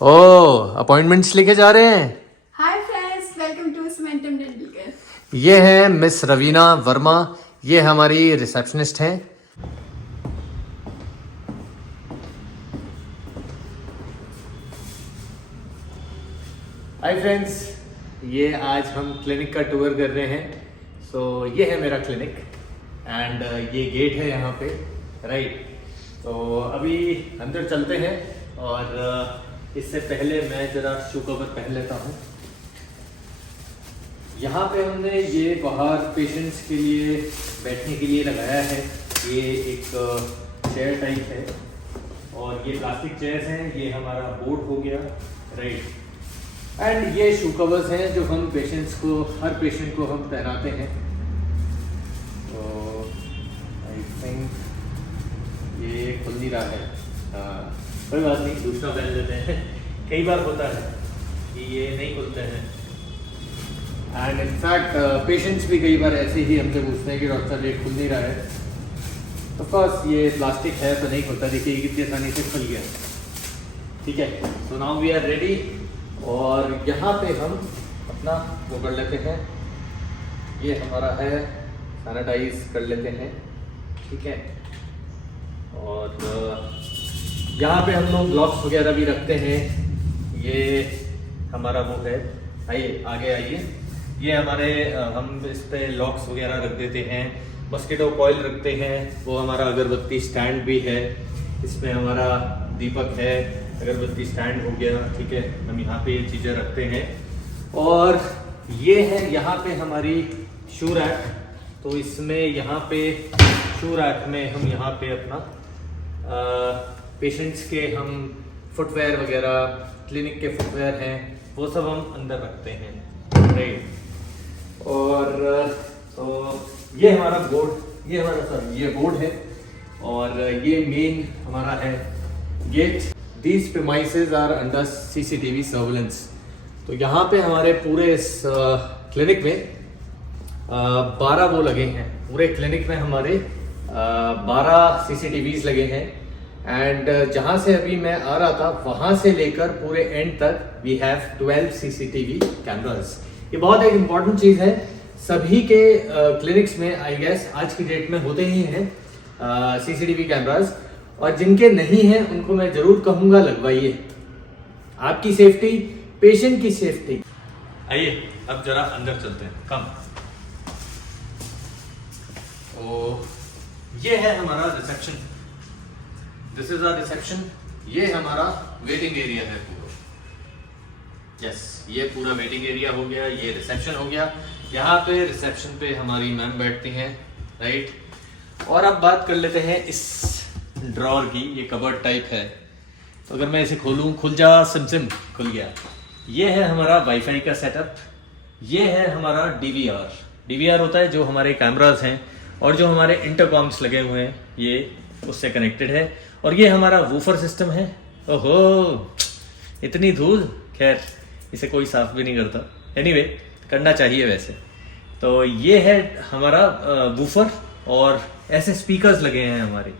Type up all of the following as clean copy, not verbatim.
ओह, appointments लेके जा रहे हैं। Hi friends, welcome to cementum dental. ये है मिस रवीना वर्मा, ये हमारी रिसेप्शनिस्ट हैं। हाय फ्रेंड्स, ये आज हम क्लिनिक का टूर कर रहे हैं। सो ये है मेरा क्लिनिक एंड ये गेट है यहाँ पे, राइट। तो अभी अंदर चलते हैं और इससे पहले मैं ज़रा शू कवर पहन लेता हूँ। यहाँ पे हमने ये बाहर पेशेंट्स के लिए बैठने के लिए लगाया है। ये एक चेयर टाइप है और ये प्लास्टिक चेयर्स हैं। ये हमारा बोर्ड हो गया, राइट। एंड ये शू कवर्स हैं जो हम पेशेंट्स को, हर पेशेंट को हम पहनाते हैं। तो आई थिंक ये खुल नहीं रहा है। कोई बात नहीं, दूसरा पहन लेते हैं। कई बार होता है कि ये नहीं खुलते हैं एंड इनफैक्ट पेशेंट्स भी कई बार ऐसे ही हमसे पूछते हैं कि डॉक्टर साहब ये खुल नहीं रहा है। ऑफ कोर्स ये प्लास्टिक है तो नहीं खुलता। देखिए कितनी आसानी से खुल गया, ठीक है। So now we are ready और यहाँ पे हम अपना वो कर लेते हैं। ये हमारा है, सैनिटाइज कर लेते हैं, ठीक है। और यहाँ पे हम लोग ग्लव्स वगैरह भी रखते हैं। ये हमारा वो है, आइए आगे आइए। ये हमारे हम इस पे लॉक्स वगैरह रख देते हैं। मस्कीटो कॉइल रखते हैं। वो हमारा अगरबत्ती स्टैंड भी है। इसमें हमारा दीपक है, अगरबत्ती स्टैंड हो गया, ठीक है। हम यहाँ पे ये चीज़ें रखते हैं। और ये है यहाँ पे हमारी शू रैक। तो इसमें यहाँ पे शू रैक में हम यहाँ पे अपना पेशेंट्स के हम फुटवेयर वगैरह, क्लिनिक के फुटवेयर हैं, वो सब हम अंदर रखते हैं, राइट। और तो ये हमारा बोर्ड, ये हमारा ये बोर्ड है और ये मेन हमारा है gate. These premises are under CCTV surveillance. तो यहाँ पे हमारे पूरे इस क्लिनिक में 12 वो लगे हैं। पूरे क्लिनिक में हमारे 12 सीसीटीवीज लगे हैं एंड जहाँ से अभी मैं आ रहा था वहाँ से लेकर पूरे एंड तक वी हैव 12 सीसीटीवी कैमरास। ये बहुत एक इम्पॉर्टेंट चीज़ है। सभी के क्लिनिक्स में आई गेस आज की डेट में होते ही हैं सीसीटीवी कैमरास, और जिनके नहीं हैं उनको मैं जरूर कहूँगा लगवाइए। आपकी सेफ्टी, पेशेंट की सेफ्टी। आइए अब जरा अंदर चलते हैं, कम। तो ये है हमारा reception. This is our reception. ये हमारा वेटिंग एरिया है पूरा। यस, ये पूरा वेटिंग एरिया हो गया, ये रिसेप्शन हो गया। यहाँ पे रिसेप्शन पे हमारी मैम बैठती हैं, राइट। और अब बात कर लेते हैं इस ड्रॉअर की। ये कबर्ड टाइप है, तो अगर मैं इसे खोलूँ, खुल जा सिम, खुल गया। ये है हमारा वाईफाई का सेटअप। ये है हमारा डीवीआर होता है जो हमारे कैमरास हैं और जो हमारे इंटरकॉम्स लगे हुए हैं, ये उससे कनेक्टेड है। और ये हमारा वूफर सिस्टम है। ओहो, इतनी धूल, खैर इसे कोई साफ भी नहीं करता। एनीवे, करना चाहिए वैसे। तो ये है हमारा वूफर और ऐसे स्पीकर्स लगे हैं हमारे।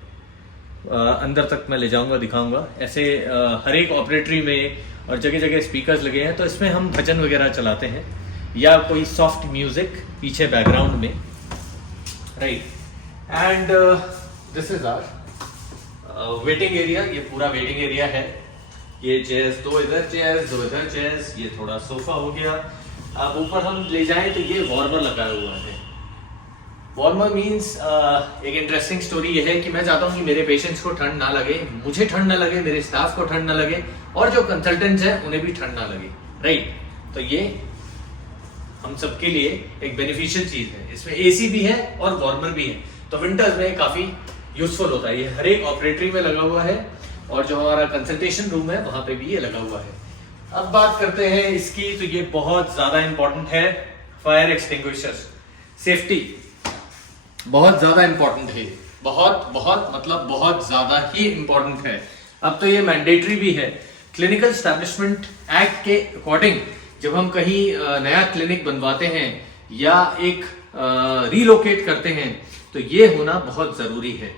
अंदर तक मैं ले जाऊंगा, दिखाऊंगा। ऐसे हर एक ऑपरेटरी में और जगह जगह स्पीकर्स लगे हैं। तो इसमें हम भजन वगैरह चलाते हैं या कोई सॉफ्ट म्यूजिक पीछे बैकग्राउंड में, right. And this is our waiting area. ये पूरा वेटिंग एरिया है। ये चेयर्स, दो इधर चेयर्स, दो इधर चेयर्स, ये थोड़ा सोफा हो गया। अब ऊपर हम ले जाएं तो ये वार्मर लगा हुआ है। वार्मर मीन्स एक इंटरेस्टिंग स्टोरी ये है कि मैं चाहता हूँ कि मेरे पेशेंट्स को ठंड ना लगे, मुझे ठंड ना लगे, मेरे स्टाफ को ठंड ना लगे और जो कंसल्टेंट्स हैं उन्हें भी ठंड ना लगे, राइट। तो ये हम सबके लिए एक बेनिफिशियल चीज है। इसमें एसी भी है और वार्मर भी है, तो विंटर्स में काफी यूजफुल होता है। ये हर एक ऑपरेटरी में लगा हुआ है और जो हमारा कंसल्टेशन रूम है वहां पे भी ये लगा हुआ है। अब बात करते हैं इसकी, तो ये बहुत ज्यादा इंपॉर्टेंट है। फायर एक्सटिंग्विशर, सेफ्टी बहुत ज्यादा इंपॉर्टेंट है। बहुत मतलब बहुत ज्यादा ही इंपॉर्टेंट है। अब तो ये मैंडेटरी भी है। क्लिनिकल एस्टैब्लिशमेंट एक्ट के अकॉर्डिंग जब हम कहीं नया क्लिनिक बनवाते हैं या एक रीलोकेट करते हैं तो ये होना बहुत जरूरी है।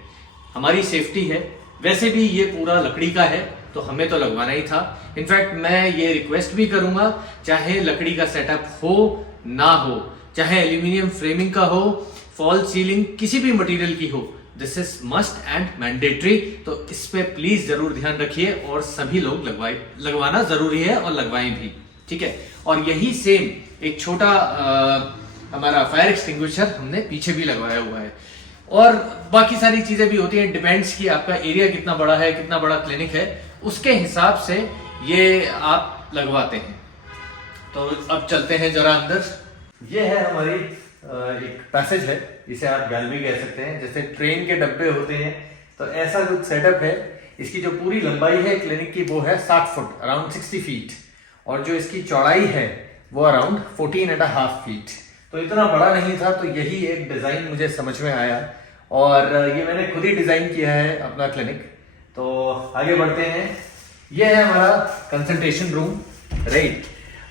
हमारी सेफ्टी है। वैसे भी ये पूरा लकड़ी का है तो हमें तो लगवाना ही था। इनफैक्ट मैं ये रिक्वेस्ट भी करूंगा, चाहे लकड़ी का सेटअप हो ना हो, चाहे एल्यूमिनियम फ्रेमिंग का हो, फॉल सीलिंग किसी भी मटेरियल की हो, this is must and mandatory. तो इस पे प्लीज जरूर ध्यान रखिए और सभी लोग लगवाना जरूरी है और लगवाएं भी, ठीक है। और यही सेम एक छोटा हमारा फायर एक्सटिंग्विशर हमने पीछे भी लगवाया हुआ है। और बाकी सारी चीजें भी होती हैं, डिपेंड्स कि आपका एरिया कितना बड़ा है, कितना बड़ा क्लिनिक है, उसके हिसाब से ये आप लगवाते हैं। तो अब चलते हैं जरा अंदर। ये है हमारी एक पैसेज है, इसे आप गैलरी कह सकते हैं, जैसे ट्रेन के डब्बे होते हैं, तो ऐसा कुछ सेटअप है। इसकी जो पूरी लंबाई है क्लिनिक की वो है 60 फुट, अराउंड 60 फीट, और जो इसकी चौड़ाई है वो अराउंड 14.5 फीट। तो इतना बड़ा नहीं था, तो यही एक डिजाइन मुझे समझ में आया और ये मैंने खुद ही डिजाइन किया है अपना क्लिनिक। तो आगे बढ़ते हैं। ये है हमारा कंसल्टेशन रूम, राइट।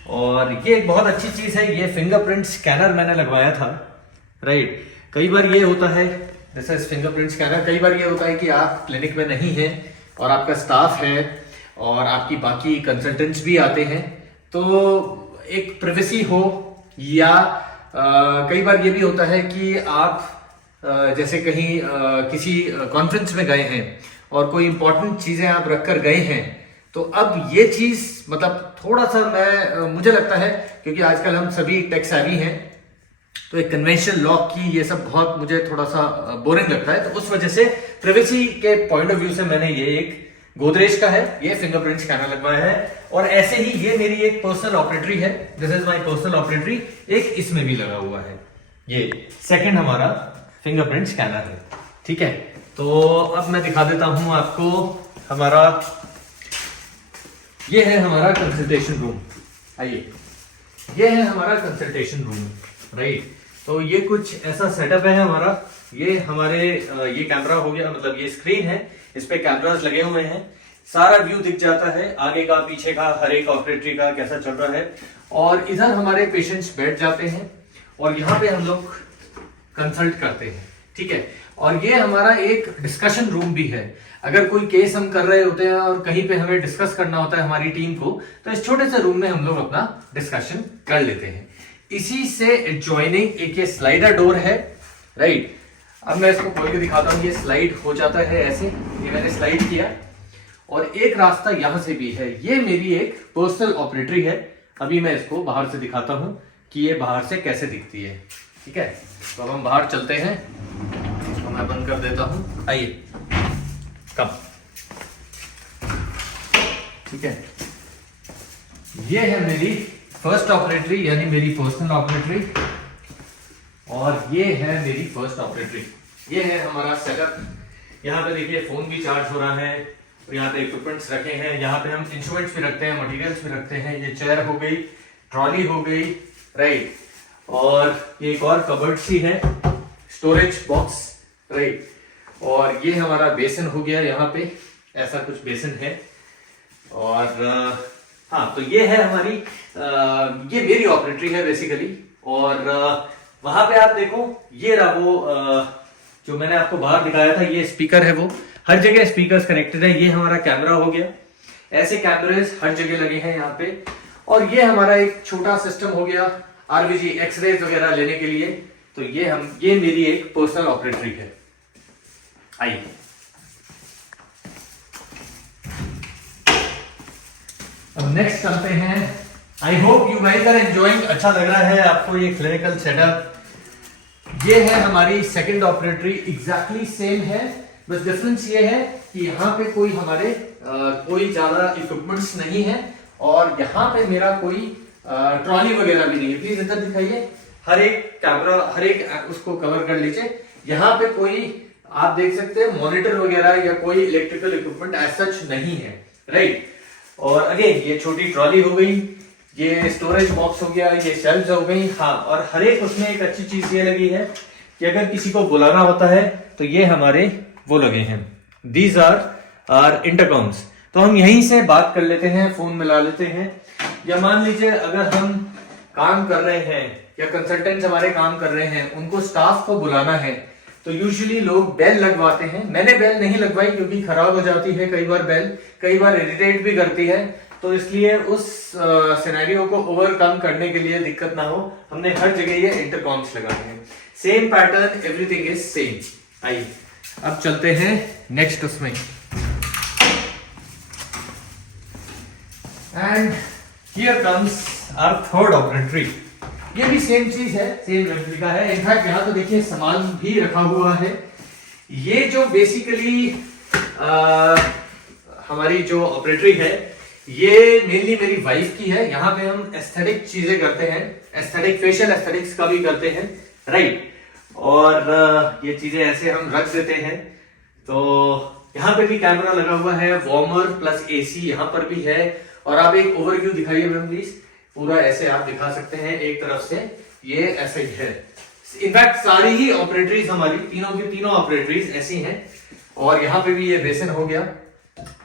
और ये एक बहुत अच्छी चीज है, ये फिंगरप्रिंट स्कैनर मैंने लगवाया था, राइट। कई बार ये होता है, जैसे फिंगरप्रिंट स्कैनर, कई बार ये होता है कि आप क्लिनिक में नहीं हैं और आपका स्टाफ है और आपकी बाकी कंसल्टेंट्स भी आते हैं, तो एक प्राइवेसी हो, या कई बार ये भी होता है कि आप जैसे कहीं किसी कॉन्फ्रेंस में गए हैं और कोई इंपॉर्टेंट चीजें आप रख कर गए हैं, तो अब ये चीज मतलब थोड़ा सा मुझे लगता है, क्योंकि आजकल हम सभी टेक सेवी हैं, तो एक कन्वेंशनल लॉक की ये सब बहुत मुझे थोड़ा सा बोरिंग लगता है। तो उस वजह से प्राइवेसी के पॉइंट ऑफ व्यू से मैंने ये एक गोदरेज का है, ये फिंगरप्रिंट स्कैनर लगवाया है। और ऐसे ही ये मेरी एक पर्सनल ऑपरेटरी है, this is my personal operatory, एक इसमें भी लगा हुआ है। ये सेकंड हमारा फिंगरप्रिंट स्कैनर है, ठीक है। तो अब मैं दिखा देता हूं आपको हमारा, ये है हमारा कंसल्टेशन रूम। आइए, ये है हमारा कंसल्टेशन रूम, राइट। तो ये कुछ ऐसा सेटअप है हमारा। ये हमारे ये कैमरा हो गया, मतलब ये स्क्रीन है, इस पे कैमरास लगे हुए हैं, सारा व्यू दिख जाता है, आगे का पीछे का हर एक ऑपरेटरी का कैसा चल रहा है। और इधर हमारे पेशेंट्स बैठ जाते हैं और यहाँ पे हम लोग कंसल्ट करते हैं, ठीक है। और ये हमारा एक डिस्कशन रूम भी है। अगर कोई केस हम कर रहे होते हैं और कहीं पे हमें डिस्कस करना होता है हमारी टीम को, तो इस छोटे से रूम में हम लोग अपना डिस्कशन कर लेते हैं। इसी से एडजॉइनिंग एक ये स्लाइडर डोर है, राइट। अब मैं इसको खोल के दिखाता हूँ, ये स्लाइड हो जाता है ऐसे, ये मैंने स्लाइड किया। और एक रास्ता यहां से भी है, ये मेरी एक पर्सनल ऑपरेटरी है। अभी मैं इसको बाहर से दिखाता हूं कि ये बाहर से कैसे दिखती है, ठीक है। तो अब हम बाहर चलते हैं, इसको मैं बंद कर देता हूं। आइए, कब, ठीक है। ये है मेरी फर्स्ट ऑपरेटरी, यानी मेरी पर्सनल ऑपरेटरी, और ये है मेरी फर्स्ट ऑपरेटरी। ये है हमारा सेटअप। यहाँ पे देखिए फोन भी चार्ज हो रहा है, और यहाँ पे इक्विपमेंट्स रखे हैं, यहाँ पे हम इंस्ट्रूमेंट्स भी रखते हैं, मटेरियल्स भी रखते हैं। ये चेयर हो गई, ट्रॉली हो गई, राइट। और ये एक और कबर्ड सी है, स्टोरेज बॉक्स, राइट। और ये हमारा बेसन हो गया, यहाँ पे ऐसा कुछ बेसन है। और हाँ, तो ये है हमारी ये मेरी ऑपरेटरी है बेसिकली। और वहां पे आप देखो, ये रहा वो जो मैंने आपको बाहर दिखाया था, ये स्पीकर है, वो हर जगह स्पीकर्स कनेक्टेड है। ये हमारा कैमरा हो गया, ऐसे कैमरेज हर जगह लगे हैं यहाँ पे। और ये हमारा एक छोटा सिस्टम हो गया आरबीजी एक्सरेज वगैरह लेने के लिए। तो ये मेरी एक पर्सनल ऑपरेटरी है। आइए, अब नेक्स्ट चलते हैं। I hope you guys are enjoying. अच्छा लग रहा है आपको ये क्लिनिकल सेटअप। ये है हमारी सेकंड ऑपरेटरी, एग्जैक्टली सेम है, बस डिफरेंस ये है कि यहाँ पे कोई हमारे कोई ज्यादा इक्विपमेंट्स नहीं है, और यहाँ पे मेरा कोई ट्रॉली वगैरह भी नहीं है। प्लीज इधर दिखाइए, हर एक कैमरा, हर एक उसको कवर कर लीजिए। यहाँ पे कोई आप देख सकते हैं मॉनिटर वगैरह या कोई इलेक्ट्रिकल इक्विपमेंट एज सच नहीं है, राइट। और अगेन ये छोटी ट्रॉली हो गई, ये स्टोरेज बॉक्स हो गया, ये शेल्फ्स हो गई। हाँ, और हर एक उसमें एक अच्छी चीज ये लगी है कि अगर किसी को बुलाना होता है तो ये हमारे वो लगे हैं, दीज आर इंटरकॉम्स। तो हम यहीं से बात कर लेते हैं, फोन मिला लेते हैं। या मान लीजिए अगर हम काम कर रहे हैं या कंसल्टेंट्स हमारे काम कर रहे हैं, उनको स्टाफ को बुलाना है, तो यूजुअली लोग बेल लगवाते हैं। मैंने बेल नहीं लगवाई क्योंकि खराब हो जाती है कई बार बेल, कई बार इरिटेट भी करती है, तो इसलिए उस सिनेरियो को ओवरकम करने के लिए, दिक्कत ना हो, हमने हर जगह ये इंटरकॉम्स लगाए हैं। Same pattern, everything is same. आइए अब चलते हैं नेक्स्ट उसमें। And here comes our third operatory. ये भी सेम चीज है, सेम रेप्लिका है। इनफैक्ट यहाँ तो देखिए सामान भी रखा हुआ है। ये जो बेसिकली हमारी जो ऑपरेटरी है, ये मेनली मेरी वाइफ की है। यहाँ पे हम एस्थेटिक चीजें करते हैं, एस्थेटिक फेशियल एस्थेटिक्स का भी करते हैं, राइट। और ये चीजें ऐसे हम रख देते हैं। तो यहाँ पे भी कैमरा लगा हुआ है, वार्मर प्लस एसी यहाँ पर भी है। और आप एक ओवरव्यू दिखाइए मैम प्लीज। पूरा ऐसे आप दिखा सकते हैं एक तरफ से, ये ऐसे ही है। इनफैक्ट सारी ही ऑपरेटरीज हमारी, तीनों की तीनों ऑपरेटरीज ऐसी हैं। और यहाँ पे भी ये बेसिन हो गया,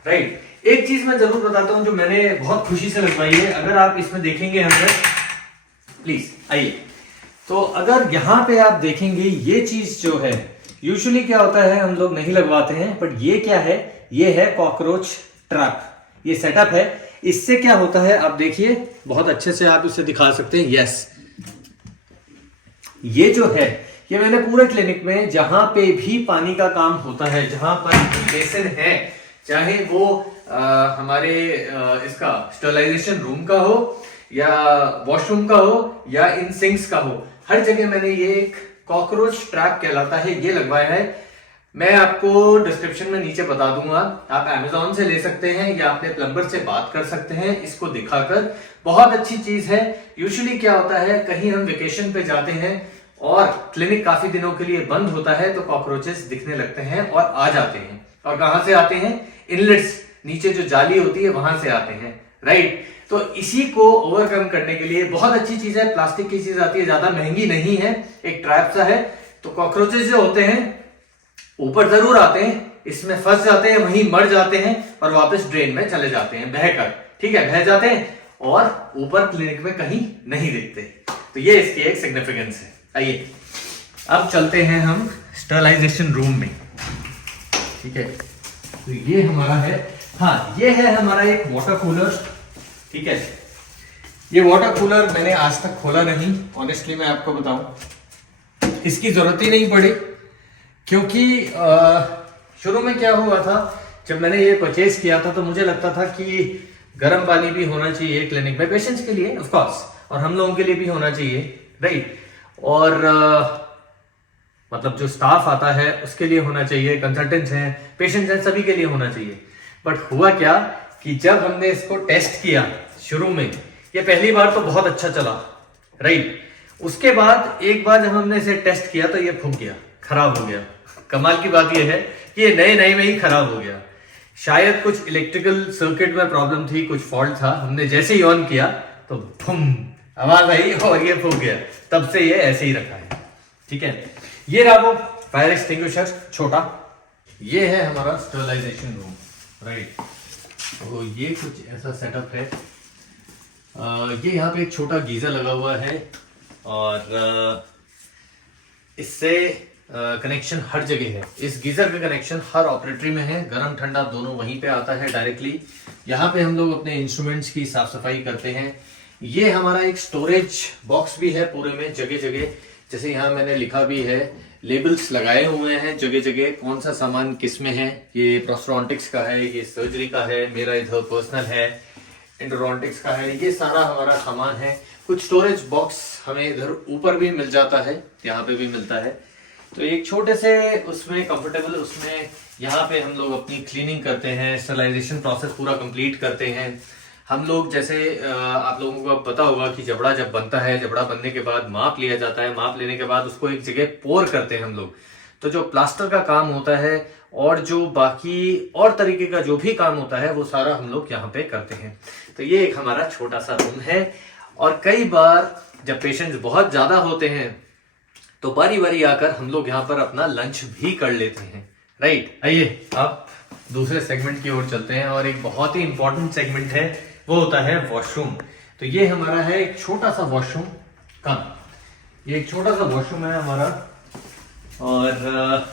राइट। एक चीज मैं जरूर बताता हूं जो मैंने बहुत खुशी से लगवाई है। अगर आप इसमें देखेंगे अंदर, प्लीज आइए, तो अगर यहाँ पे आप देखेंगे ये चीज जो है, यूजुअली क्या होता है हम लोग नहीं लगवाते हैं, बट ये क्या है, ये है कॉकरोच ट्रैप। ये सेटअप है। इससे क्या होता है आप देखिए, बहुत अच्छे से आप इसे दिखा सकते हैं। यस, ये जो है, ये मैंने पूरे क्लिनिक में जहां पे भी पानी का काम होता है, जहां पर बेसिन है, चाहे वो हमारे इसका स्टरलाइजेशन रूम का हो या वॉशरूम का हो या इन सिंक्स का हो, हर जगह मैंने ये एक कॉकरोच ट्रैप कहलाता है, ये लगवाया है। मैं आपको डिस्क्रिप्शन में नीचे बता दूंगा, आप Amazon से ले सकते हैं या अपने प्लम्बर से बात कर सकते हैं इसको दिखाकर। बहुत अच्छी चीज है। यूजुअली क्या होता है, कहीं हम वेकेशन पे जाते हैं और क्लिनिक काफी दिनों के लिए बंद होता है, तो कॉकरोचेस दिखने लगते हैं और आ जाते हैं। और कहां से आते हैं, इनलेट्स, नीचे जो जाली होती है वहां से आते हैं, राइट। तो इसी को ओवरकम करने के लिए बहुत अच्छी चीज है। प्लास्टिक की चीज आती है, ज्यादा महंगी नहीं है, एक ट्रैप सा है। तो कॉकरोचेस जो होते हैं ऊपर जरूर आते हैं, इसमें फंस जाते हैं, वहीं मर जाते हैं और वापस ड्रेन में चले जाते हैं बहकर, ठीक है, बह जाते हैं और ऊपर क्लिनिक में कहीं नहीं दिखते। तो ये इसकी एक सिग्निफिकेंस है। आइए अब चलते हैं हम स्टरलाइजेशन रूम में, ठीक है। तो ये हमारा है, हाँ, ये है हमारा एक वाटर कूलर, ठीक है। ये वाटर कूलर मैंने आज तक खोला नहीं, ऑनेस्टली मैं आपको बताऊं, इसकी जरूरत ही नहीं पड़ी। क्योंकि शुरू में क्या हुआ था, जब मैंने ये परचेज किया था तो मुझे लगता था कि गर्म पानी भी होना चाहिए क्लिनिक में, पेशेंट्स के लिए ऑफ कोर्स, और हम लोगों के लिए भी होना चाहिए, राइट। और मतलब जो स्टाफ आता है उसके लिए होना चाहिए, कंसल्टेंट्स हैं, पेशेंट्स हैं, सभी के लिए होना चाहिए। बट हुआ क्या कि जब हमने इसको टेस्ट किया शुरू में, ये पहली बार तो बहुत अच्छा चला, राइट। उसके बाद एक बार जब हमने इसे टेस्ट किया तो ये फूक गया, खराब हो गया। कमाल की बात यह है कि ये नए में ही खराब हो गया। शायद कुछ इलेक्ट्रिकल सर्किट में प्रॉब्लम थी, कुछ फॉल्ट था। हमने जैसे ही ऑन किया तो बूम आवाज आई और ये फूक गया। तब से ये ऐसे ही रखा है, ठीक है। ये रहा वो फायर एक्सटिंग्विशर छोटा। ये है हमारा स्टरलाइजेशन रूम, राइट। तो ये कुछ ऐसा सेटअप है। ये यहाँ पे एक छोटा गीजर लगा हुआ है और इससे कनेक्शन हर जगह है। इस गीजर का कनेक्शन हर ऑपरेटरी में है, गर्म ठंडा दोनों वहीं पे आता है डायरेक्टली। यहाँ पे हम लोग अपने इंस्ट्रूमेंट्स की साफ सफाई करते हैं। ये हमारा एक स्टोरेज बॉक्स भी है पूरे में, जगह जगह, जैसे यहाँ मैंने लिखा भी है, लेबल्स लगाए हुए हैं जगह जगह, कौन सा सामान किस में है। ये प्रोस्टोडोंटिक्स का है, ये सर्जरी का है, मेरा इधर पर्सनल है, एंडोडोंटिक्स का है, ये सारा हमारा सामान है। कुछ स्टोरेज बॉक्स हमें इधर ऊपर भी मिल जाता है, यहाँ पे भी मिलता है। तो एक छोटे से उसमें कंफर्टेबल, उसमें यहाँ पे हम लोग अपनी क्लीनिंग करते हैं, स्टरलाइजेशन प्रोसेस पूरा कंप्लीट करते हैं। हम लोग जैसे आप लोगों को अब पता होगा कि जबड़ा जब बनता है, जबड़ा बनने के बाद माप लिया जाता है, माप लेने के बाद उसको एक जगह पोर करते हैं हम लोग। तो जो प्लास्टर का काम होता है और जो बाकी और तरीके का जो भी काम होता है वो सारा हम लोग यहाँ पे करते हैं। तो ये एक हमारा छोटा सा रूम है। और कई बार जब पेशेंट्स बहुत ज्यादा होते हैं तो बारी बारी आकर हम लोग यहाँ पर अपना लंच भी कर लेते हैं, राइट। आइए आप दूसरे सेगमेंट की ओर चलते हैं और एक बहुत ही इंपॉर्टेंट सेगमेंट है, वो होता है वॉशरूम। तो ये हमारा है एक छोटा सा वॉशरूम का, ये एक छोटा सा वॉशरूम है हमारा। और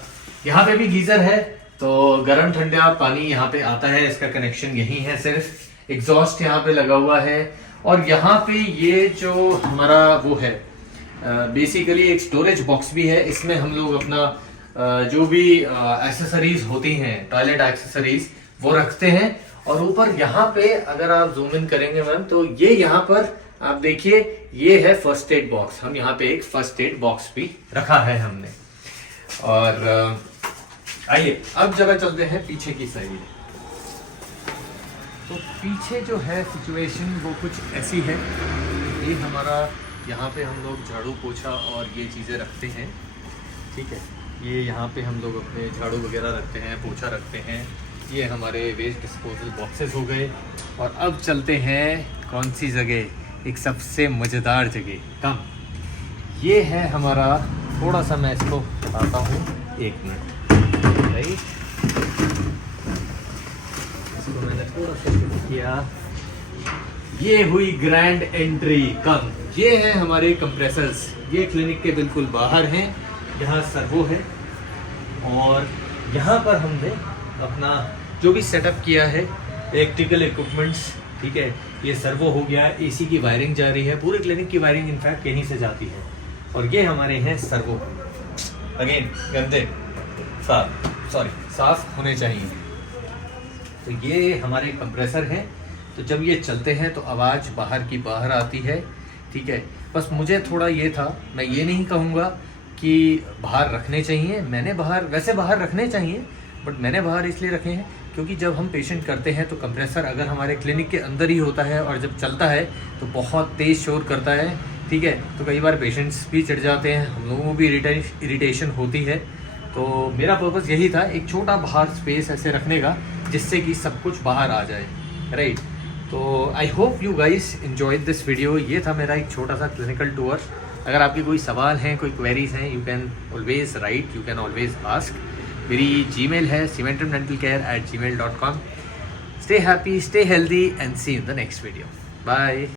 यहाँ पे भी गीजर है, तो गर्म ठंडा पानी यहाँ पे आता है, इसका कनेक्शन यही है सिर्फ। एग्जॉस्ट यहाँ पे लगा हुआ है, और यहाँ पे ये जो हमारा वो है बेसिकली एक स्टोरेज बॉक्स भी है। इसमें हम लोग अपना जो भी एक्सेसरीज होती हैं, टॉयलेट एक्सेसरीज, वो रखते हैं। और ऊपर यहाँ पे अगर आप जूम इन करेंगे मैम, तो ये यहाँ पर आप देखिए, ये है फर्स्ट एड बॉक्स। हम यहाँ पे एक फर्स्ट एड बॉक्स भी रखा है हमने। और आइए अब जगह चलते हैं पीछे की साइड। तो पीछे जो है सिचुएशन वो कुछ ऐसी है। ये हमारा यहाँ पे हम लोग झाड़ू पोछा और ये चीज़ें रखते हैं, ठीक है। ये यहाँ पे हम लोग अपने झाड़ू वगैरह रखते हैं, पोछा रखते हैं। ये हमारे वेस्ट डिस्पोजल बॉक्सेस हो गए। और अब चलते हैं कौन सी जगह, एक सबसे मज़ेदार जगह, कम। ये है हमारा, थोड़ा सा मैं इसको बताता हूँ, एक मिनट, राइट। इसको मैंने थोड़ा सा शुरू किया। ये हुई ग्रैंड एंट्री, कम। ये है हमारे कंप्रेसर्स, ये क्लिनिक के बिल्कुल बाहर हैं। यहाँ सर्वो है, और यहाँ पर हमने अपना जो भी सेटअप किया है, इलेक्ट्रिकल इक्विपमेंट्स, ठीक है। ये सर्वो हो गया, एसी की वायरिंग जा रही है, पूरे क्लिनिक की वायरिंग इनफैक्ट यहीं से जाती है। और ये हमारे हैं सर्वो, अगेन गंदे साफ होने चाहिए। तो ये हमारे कंप्रेसर हैं, तो जब ये चलते हैं तो आवाज़ बाहर की बाहर आती है, ठीक है। बस मुझे थोड़ा ये था, मैं ये नहीं कहूँगा कि बाहर रखने चाहिए, मैंने वैसे बाहर रखने चाहिए, बट मैंने बाहर इसलिए रखे हैं क्योंकि जब हम पेशेंट करते हैं तो कंप्रेसर अगर हमारे क्लिनिक के अंदर ही होता है और जब चलता है तो बहुत तेज़ शोर करता है, ठीक है। तो कई बार पेशेंट्स भी चिढ़ जाते हैं, हम लोगों को भी इरिटेशन होती है। तो मेरा पर्पज़ यही था, एक छोटा बाहर स्पेस ऐसे रखने का जिससे कि सब कुछ बाहर आ जाए, राइट। तो आई hope you guys enjoyed this video. ये था मेरा एक छोटा सा क्लिनिकल टूर। अगर आपके कोई सवाल हैं, कोई क्वेरीज हैं, you can always write, you can always ask. मेरी जीमेल है cementumdentalcare@gmail.com। Stay happy, stay healthy, and see in the next video. Bye.